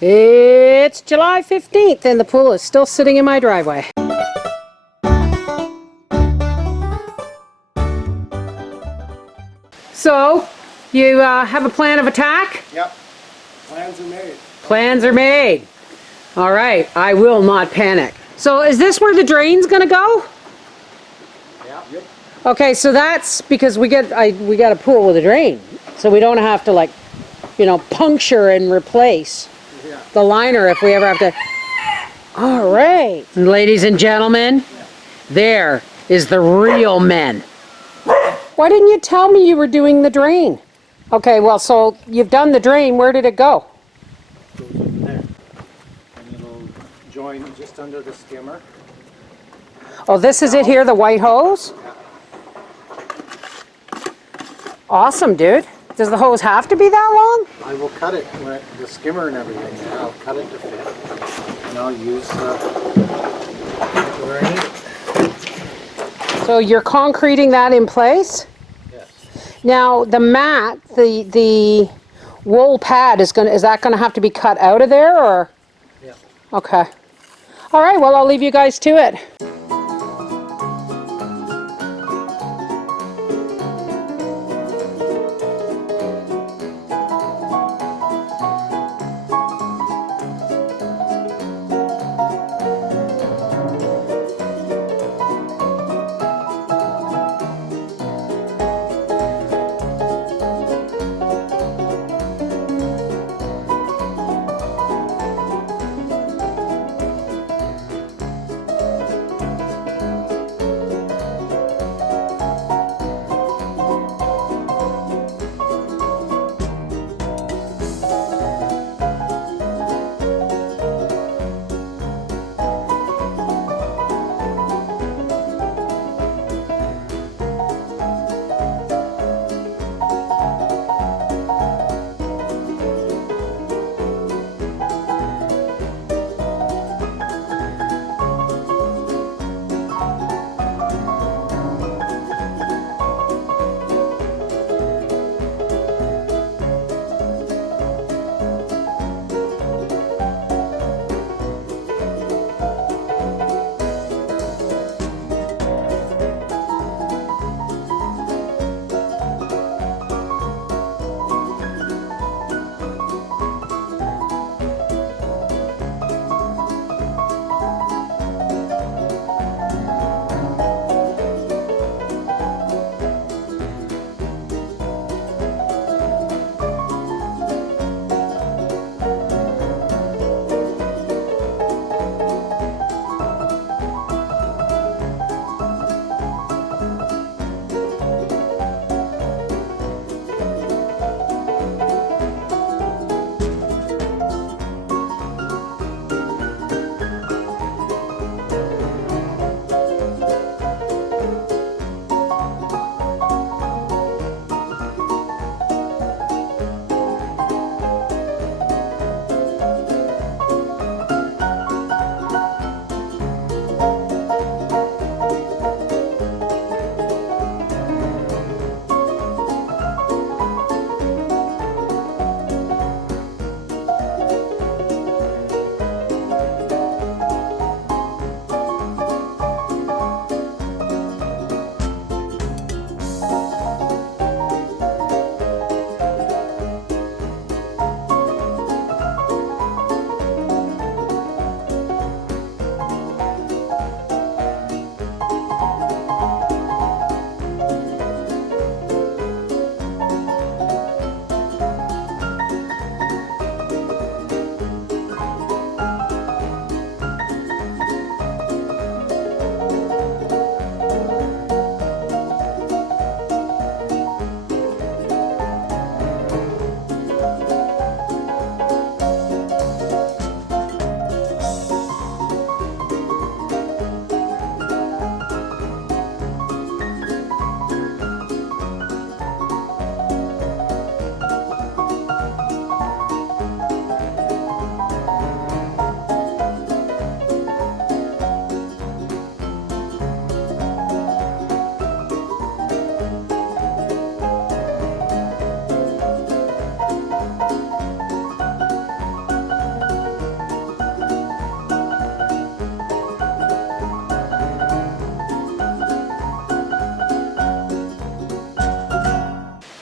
It's July 15th and the pool is still sitting in my driveway. So, you have a plan of attack? Yep. Plans are made. Plans are made. All right, I will not panic. So is this where the drain's gonna go? Yeah. Yep. Okay, so that's because we got a pool with a drain. So we don't have to, like, you know, puncture and replace the liner if we ever have to. All right. And ladies and gentlemen, there is the real men. Why didn't you tell me you were doing the drain? Okay, well, so you've done the drain. Where did it go? Goes in there. And it'll join just under the skimmer. Oh, this is it here, the white hose? Awesome, dude. Does the hose have to be that long? I will cut it with the skimmer and everything. Yeah, I'll cut it to fit. And I'll use where I need it. So you're concreting that in place? Yes. Now the mat, the wool pad is that gonna have to be cut out of there, or? Yeah. Okay. All right. Well, I'll leave you guys to it.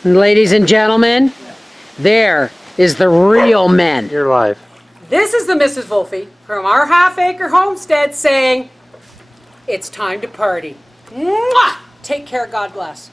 Ladies and gentlemen, there is the real men. You're live. This is the Mrs. Wolfie from our half-acre homestead saying, it's time to party. Mwah! Take care, God bless.